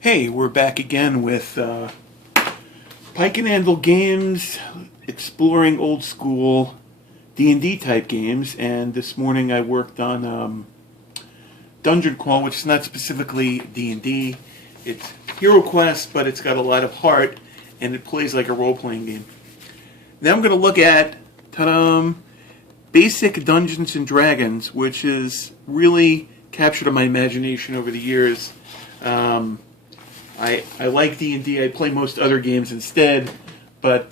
Hey, we're back again with Pike and Handle games, exploring old school D&D type games, and this morning I worked on Dungeon Crawl, which is not specifically D&D. It's Hero Quest, but it's got a lot of heart, and it plays like a role-playing game. Now I'm going to look at, ta-da, Basic Dungeons and Dragons, which has really captured my imagination over the years. I like D&D. I play most other games instead, but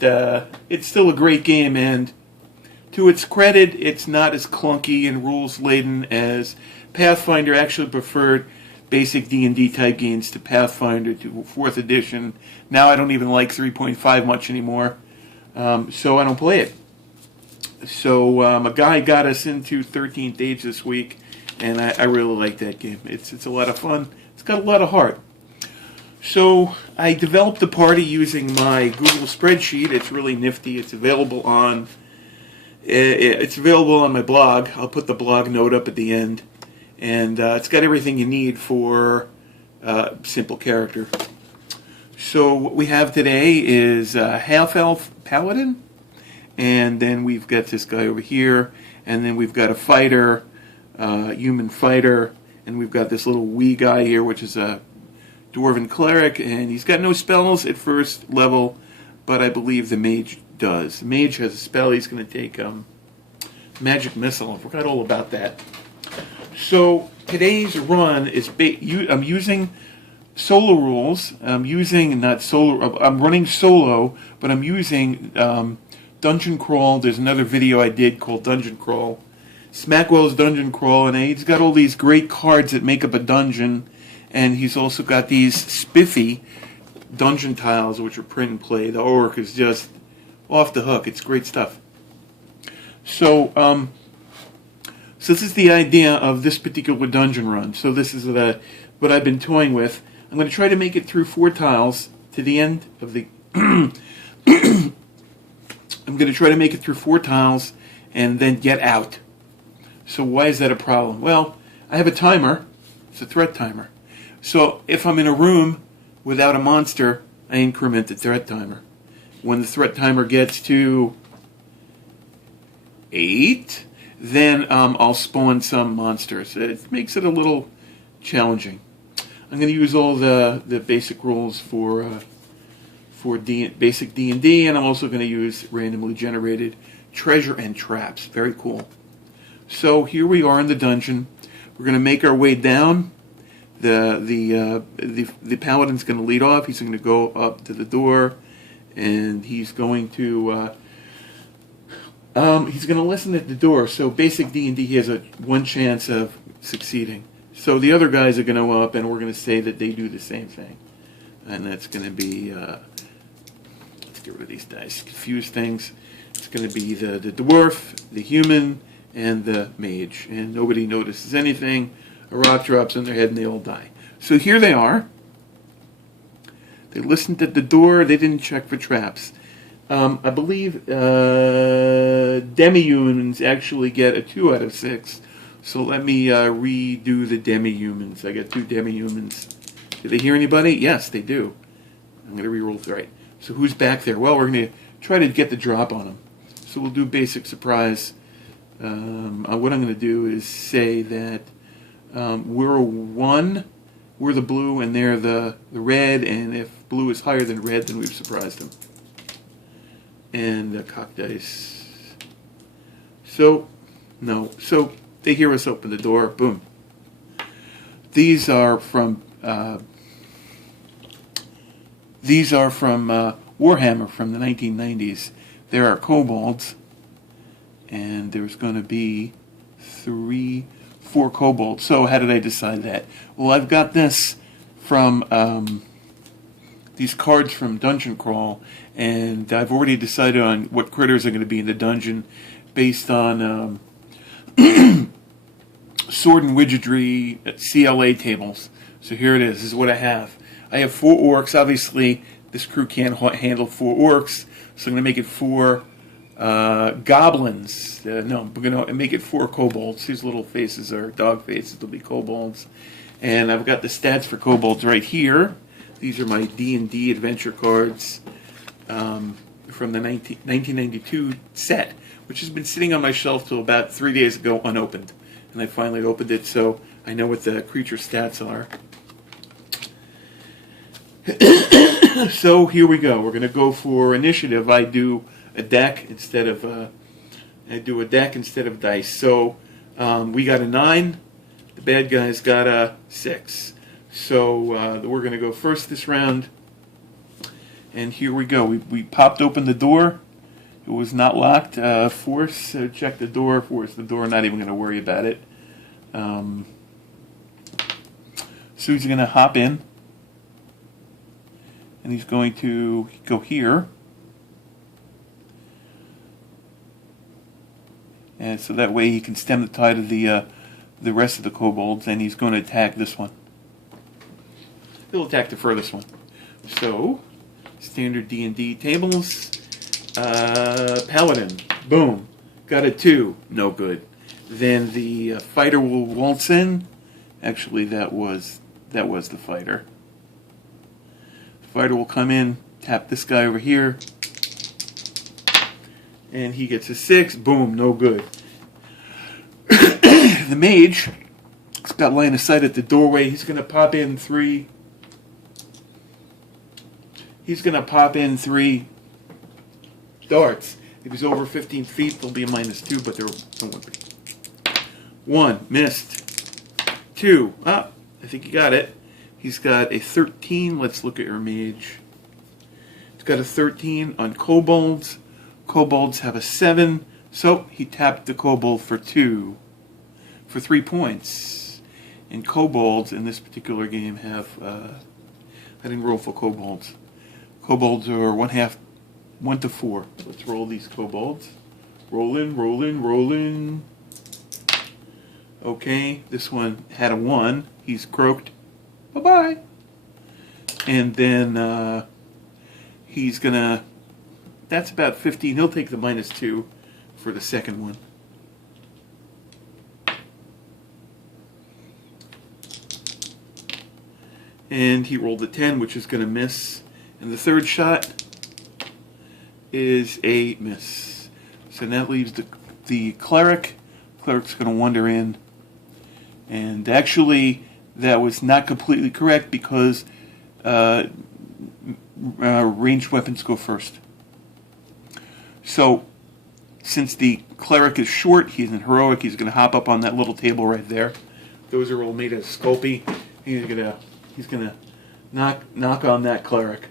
it's still a great game, and to its credit, it's not as clunky and rules-laden as Pathfinder. Actually preferred basic D&D type games to Pathfinder to 4th edition. Now I don't even like 3.5 much anymore, so I don't play it. So a guy got us into 13th Age this week, and I really like that game. It's a lot of fun. It's got a lot of heart. So I developed the party using my Google spreadsheet. It's really nifty. It's available on my blog. I'll put the blog note up at the end, and it's got everything you need for simple character. So what we have today is half-elf paladin, and then we've got this guy over here, and then we've got a fighter, human fighter, and we've got this little wee guy here, which is a dwarven cleric, and he's got no spells at first level, but I believe the mage does. The mage has a spell. He's going to take magic missile. I forgot all about that. So today's run is I'm using solo rules. I'm running solo, but I'm using Dungeon Crawl. There's another video I did called Dungeon Crawl. Smackwell's Dungeon Crawl, and he's got all these great cards that make up a dungeon. And he's also got these spiffy dungeon tiles, which are print and play. The artwork is just off the hook. It's great stuff. So this is the idea of this particular dungeon run. So this is what I've been toying with. I'm going to try to make it through 4 tiles to the end of the... I'm going to try to make it through 4 tiles and then get out. So why is that a problem? Well, I have a timer. It's a threat timer. So if I'm in a room without a monster, I increment the threat timer. When the threat timer gets to 8, then I'll spawn some monsters. It makes it a little challenging. I'm going to use all the basic rules for basic D&D, and I'm also going to use randomly generated treasure and traps. Very cool. So here we are in the dungeon. We're going to make our way down. The paladin's going to lead off. He's going to go up to the door, and he's going to listen at the door. So basic D&D, he has a 1 chance of succeeding. So the other guys are going to go up, and we're going to say that they do the same thing, and that's going to be let's get rid of these dice, confuse things. It's going to be the dwarf, the human, and the mage, and nobody notices anything. A rock drops on their head and they all die. So here they are. They listened at the door. They didn't check for traps. I believe demi-humans actually get a 2 out of 6. So let me redo the demi-humans. I got 2 demi-humans. Did they hear anybody? Yes, they do. I'm going to reroll 3. So who's back there? Well, we're going to try to get the drop on them. So we'll do basic surprise. What I'm going to do is say that we're a 1, we're the blue, and they're the red, and if blue is higher than red, then we've surprised them. And cock dice. So they hear us open the door, boom. These are from Warhammer from the 1990s. There are kobolds, and there's going to be 4 kobolds. So how did I decide that? Well, I've got this from these cards from Dungeon Crawl, and I've already decided on what critters are going to be in the dungeon based on sword and wizardry CLA tables. So here it is. This is what I have. I have 4 orcs. Obviously, this crew can't handle 4 orcs, so I'm going to make it 4 goblins. No, we're going to make it 4 kobolds. These little faces are dog faces. They'll be kobolds. And I've got the stats for kobolds right here. These are my D&D adventure cards from the 1992 set, which has been sitting on my shelf till about 3 days ago unopened. And I finally opened it, so I know what the creature stats are. So here we go. We're going to go for initiative. I do a deck instead of dice. So we got a 9. The bad guys got a 6. So we're going to go first this round. And here we go. We popped open the door. It was not locked. Force, check the door. Force the door. Not even going to worry about it. So he's going to hop in. And he's going to go here. And so that way he can stem the tide of the rest of the kobolds. And he's going to attack this one. He'll attack the furthest one. So, standard D&D tables. Paladin. Boom. Got a 2. No good. Then the fighter will waltz in. Actually, that was the fighter. The fighter will come in, tap this guy over here. And he gets a 6. Boom. No good. The mage has got line of sight at the doorway. He's going to pop in 3. He's going to pop in 3 darts. If he's over 15 feet, there'll be a -2, but there won't be. 1, missed. 2, I think he got it. He's got a 13. Let's look at your mage. He's got a 13 on kobolds. Kobolds have a 7, so he tapped the kobold for 3 points. And kobolds in this particular game have, I didn't roll for kobolds. Kobolds are 1 to 4. Let's roll these kobolds. Roll in, roll in, roll in. Okay, this one had a 1. He's croaked. Bye-bye. And then he's gonna, that's about 15. He'll take the -2 for the second one. And he rolled a 10, which is gonna miss. And the third shot is a miss. So that leaves the cleric. Cleric's going to wander in. And actually, that was not completely correct because ranged weapons go first. So, since the cleric is short, he's an heroic, he's going to hop up on that little table right there. Those are all made of Sculpey. He's going to knock on that cleric.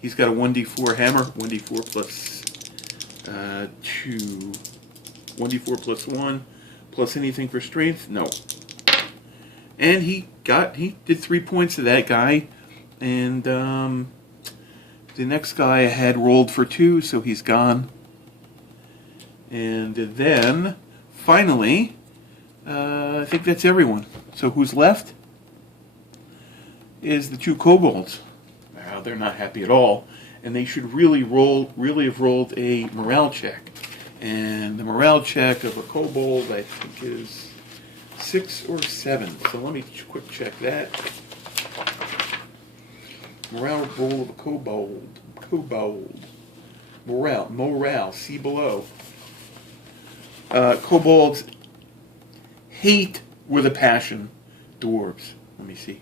He's got a 1d4 hammer, 1d4 plus 2, 1d4 plus 1, plus anything for strength? No. And he did 3 points to that guy, and the next guy had rolled for 2, so he's gone. And then, finally, I think that's everyone. So who's left is the 2 kobolds. They're not happy at all, and they should really have rolled a morale check. And the morale check of a kobold, I think, is 6 or 7. So let me quick check that. Morale roll of a kobold. Morale. See below. Kobolds hate with a passion dwarves. Let me see.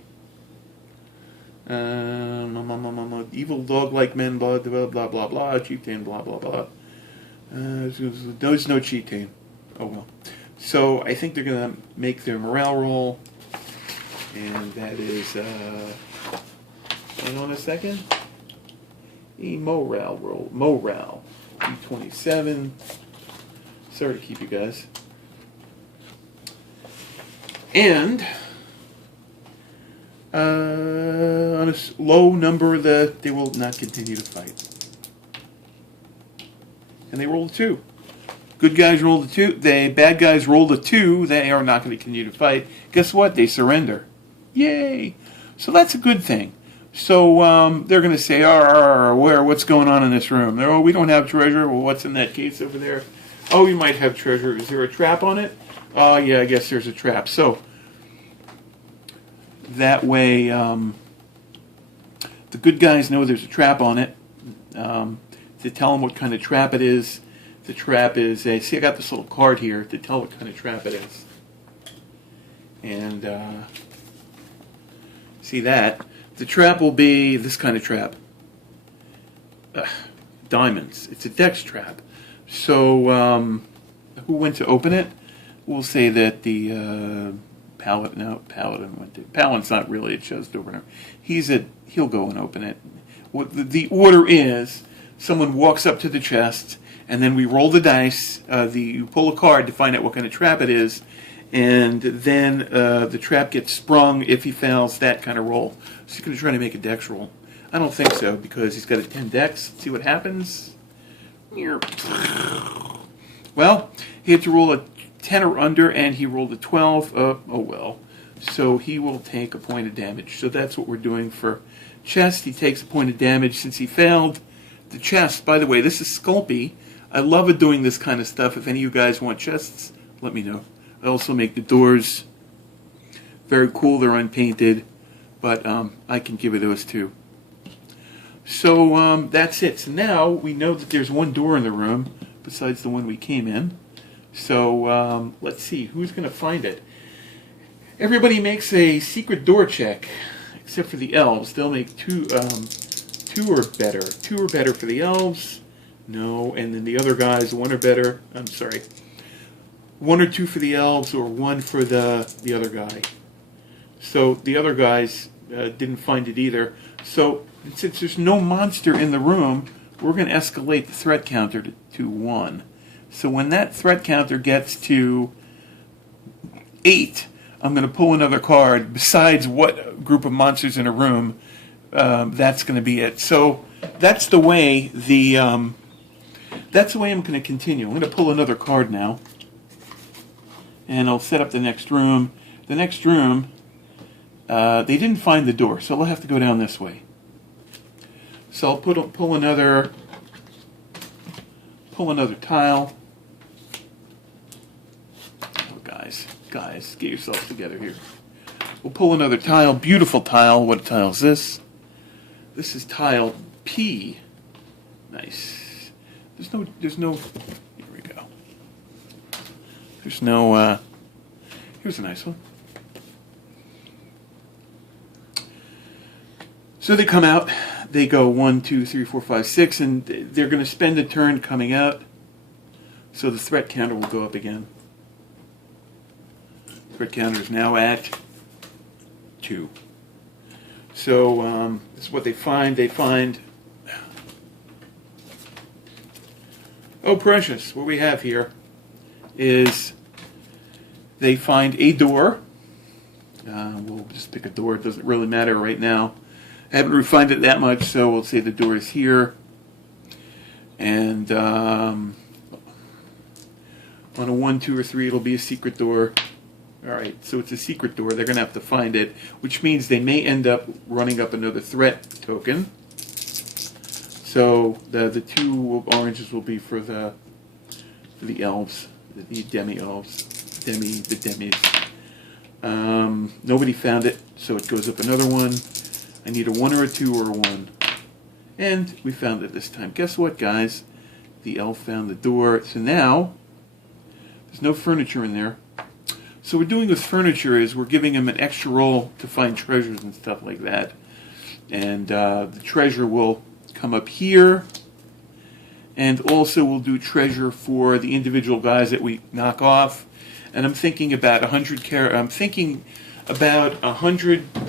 Evil dog-like men, blah, blah, blah, blah, blah, chieftain, blah, blah, blah. There's no chieftain. Oh, well. So, I think they're going to make their morale roll. And that is, hang on a second. A morale roll. Morale. D27. Sorry to keep you guys. And on a low number, they will not continue to fight. And they rolled a 2. Good guys rolled a 2. The bad guys rolled a 2. They are not going to continue to fight. Guess what? They surrender. Yay! So that's a good thing. So they're going to say, what's going on in this room? Oh, we don't have treasure. Well, what's in that case over there? Oh, we might have treasure. Is there a trap on it? Oh, yeah, I guess there's a trap. So that way, The good guys know there's a trap on it. To tell them what kind of trap it is. The trap is a... See, I got this little card here to tell what kind of trap it is. And, see that? The trap will be this kind of trap. Diamonds. It's a dex trap. So, who went to open it? We'll say that the, Paladin went to... Paladin's not really a chest opener. He'll go and open it. What the order is, someone walks up to the chest, and then we roll the dice. You pull a card to find out what kind of trap it is, and then the trap gets sprung if he fails that kind of roll. So he's going to try to make a dex roll. I don't think so, because he's got a 10 dex. Let's see what happens. Well, he had to roll a 10 or under, and he rolled a 12. Oh well. So he will take a point of damage. So that's what we're doing for chest. He takes a point of damage since he failed. The chest, by the way, this is Sculpey. I love doing this kind of stuff. If any of you guys want chests, let me know. I also make the doors. Very cool. They're unpainted. But I can give you those too. So that's it. So now we know that there's one door in the room besides the one we came in. So let's see. Who's going to find it? Everybody makes a secret door check, except for the elves. They'll make two or better. 2 or better for the elves. No, and then the other guys, 1 or better. I'm sorry. 1 or 2 for the elves, or 1 for the other guy. So the other guys didn't find it either. So since there's no monster in the room, we're going to escalate the threat counter to 1. So when that threat counter gets to 8, I'm going to pull another card. Besides what group of monsters in a room, that's going to be it. So that's the way I'm going to continue. I'm going to pull another card now, and I'll set up the next room. The next room, they didn't find the door, so we'll have to go down this way. So I'll pull another tile. Oh, guys, get yourselves together here. We'll pull another tile. Beautiful tile. What tile is this? This is tile P. Nice. There's no. Here we go. There's no. Here's a nice one. So they come out. They go 1, 2, 3, 4, 5, 6, and they're going to spend a turn coming out. So the threat counter will go up again. Threat counter is now at 2. So this is what they find. They find, oh precious, what we have here is they find a door. We'll just pick a door. It doesn't really matter right now. I haven't refined it that much, so we'll say the door is here. And on a 1, 2, or 3, it'll be a secret door. Alright, so it's a secret door. They're going to have to find it, which means they may end up running up another threat token. So the 2 oranges will be for the elves, the demi-elves, the demis. Nobody found it, so it goes up another one. I need a 1 or a 2 or a 1. And we found it this time. Guess what, guys? The elf found the door. So now, there's no furniture in there. So what we're doing with furniture is we're giving him an extra roll to find treasures and stuff like that. And the treasure will come up here. And also we'll do treasure for the individual guys that we knock off. And I'm thinking about 100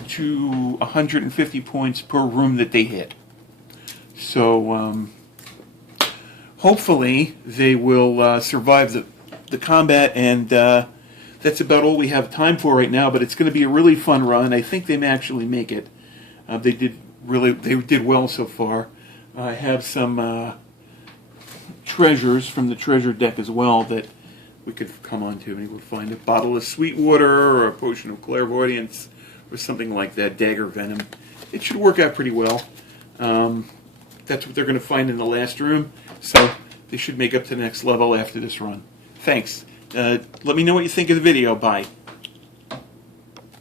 to 150 points per room that they hit. So hopefully they will survive the combat, and that's about all we have time for right now. But it's going to be a really fun run. I think they may actually make it. They did well so far. I have some treasures from the treasure deck as well that we could come on to. Maybe we'll find a bottle of sweet water or a potion of clairvoyance or something like that, dagger venom. It should work out pretty well. That's what they're going to find in the last room, so they should make up to the next level after this run. Thanks. Let me know what you think of the video. Bye.